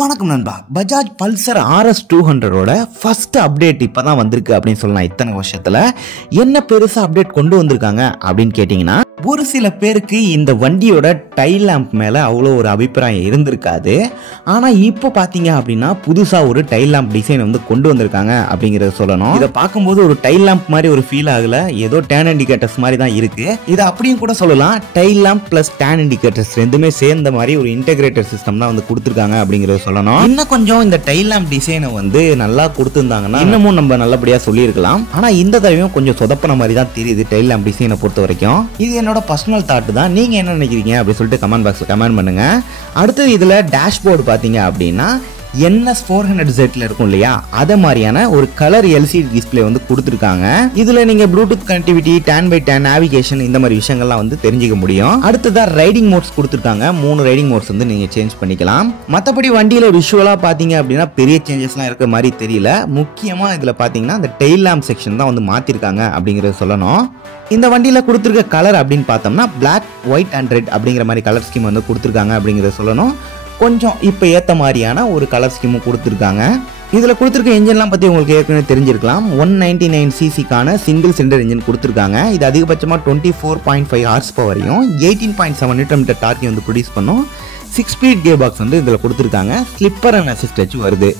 வணக்கம் நண்பா. Bajaj Pulsar RS 200ஓட ஃபர்ஸ்ட் அப்டேட் இப்போ தான் வந்திருக்கு அப்படின்னு சொல்லலாம். இத்தனை வருஷத்தில் என்ன பெருசாக அப்டேட் கொண்டு வந்திருக்காங்க அப்படின்னு கேட்டிங்கன்னா, ஒரு சில பேருக்கு இந்த வண்டியோட டைல் லேம்ப் மேலே அவ்வளோ ஒரு அபிப்பிராயம் இருந்திருக்காது. ஆனால் இப்போ பார்த்தீங்க அப்படின்னா புதுசாக ஒரு டைல் லேம்ப் டிசைன் வந்து கொண்டு வந்திருக்காங்க அப்படிங்கிறத சொல்லணும். இதை பார்க்கும்போது ஒரு டைல் லேம்ப் மாதிரி ஒரு ஃபீல் ஆகல, ஏதோ டேன் இண்டிகேட்டர்ஸ் மாதிரி தான் இருக்குது. இதை அப்படியும் கூட சொல்லலாம், tail lamp plus turn indicators ரெண்டுமே சேர்ந்த மாதிரி ஒரு இன்டெகிரேட்டட் சிஸ்டம் தான் வந்து கொடுத்துருக்காங்க அப்படிங்கிறத சொல்லணும். இன்னும் கொஞ்சம் இந்த டைல் லேம்ப் டிசைனை வந்து நல்லா கொடுத்துருந்தாங்கன்னா இன்னமும் நம்ம நல்லபடியாக சொல்லியிருக்கலாம். ஆனால் இந்த தடவையும் கொஞ்சம் சொதப்பின மாதிரி தான் தெரியுது டைல் லேம்ப் டிசைனை பொறுத்த வரைக்கும். இது என்னோட பர்சனல் தாட் தான். நீங்க என்ன நினைக்கிறீங்க அப்படின்னு சொல்லிட்டு கமெண்ட் பாக்ஸ்ல கமெண்ட் பண்ணுங்க. அடுத்தது இதுல டேஷ்போர்டு பாத்தீங்க அப்படின்னா NS 400Z இருக்கும் இல்லையா, அத மாதிரியான ஒரு கலர் LCD டிஸ்பிளே வந்து கொடுத்துருக்காங்க. இதுல நீங்க ப்ளூடூத் கனெக்டிவிட்டி, 10x10 நேவிகேஷன் இந்த மாதிரி விஷயங்கள்லாம் வந்து தெரிஞ்சுக்க முடியும். அடுத்ததா ரைடிங் மோட்ஸ் கொடுத்துருக்காங்க. 3 ரைடிங் மோட்ஸ் வந்து நீங்க சேஞ்ச் பண்ணிக்கலாம். மற்றபடி வண்டியில விஷுவலா பாத்தீங்க அப்படின்னா பெரிய சேஞ்சஸ்லாம் இருக்கிற மாதிரி தெரியல. முக்கியமா இதுல பாத்தீங்கன்னா இந்த டெயில் லேம்ப் செக்ஷன் தான் வந்து மாத்திருக்காங்க அப்படிங்கறத சொல்லணும். இந்த வண்டியில கொடுத்துருக்க கலர் அப்படின்னு பார்த்தோம்னா பிளாக், ஒயிட் அண்ட் ரெட் அப்படிங்கிற மாதிரி கலர் ஸ்கீம் வந்து கொடுத்துருக்காங்க அப்படிங்கறத சொல்லணும். கொஞ்சம் இப்போ ஏற்ற மாதிரியான ஒரு கலர் ஸ்கீமும் கொடுத்துருக்காங்க. இதில் கொடுத்துருக்க இன்ஜின்லாம் பற்றி உங்களுக்கு ஏற்கனவே தெரிஞ்சிருக்கலாம். 199cc சிங்கிள் சிலிண்டர் இன்ஜின் கொடுத்துருக்காங்க. இது அதிகபட்சமாக 24.5 ஹார்ஸ் பவரையும் 18.7 நியூட்டன் மீட்டர் டார்க்கையும் வந்து ப்ரொடியூஸ் பண்ணும். 6 ஸ்பீட் கியர் பாக்ஸ் வந்து இதில் கொடுத்துருக்காங்க. ஸ்லிப்பர் அண்ட் அசிஸ்ட் வச்சு வருது.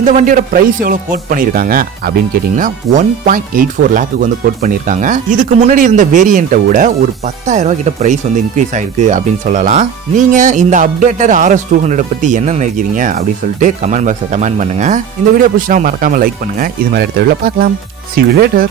இந்த வண்டியோட பிரைஸ் எவ்வளோ கோட் பண்ணியிருக்காங்க அப்படின்னு கேட்டிங்கன்னா 1.84 லேக்குக்கு வந்து கோட் பண்ணியிருக்காங்க. இதுக்கு முன்னாடி இருந்த வேரியண்ட்டை விட ஒரு 10,000 ரூபா கிட்ட பிரைஸ் வந்து இன்க்ரீஸ் ஆயிருக்கு அப்படின்னு சொல்லலாம். நீங்கள் இந்த அப்டேட்டட் RS 200 பற்றி என்ன நினைக்கிறீங்க அப்படின்னு சொல்லிட்டு கமெண்ட் பாக்ஸில் கமெண்ட் பண்ணுங்க. இந்த வீடியோ பிடிச்சினா மறக்காம லைக் பண்ணுங்க. இது மாதிரி அடுத்த வீடியோவில் பார்க்கலாம். See you later.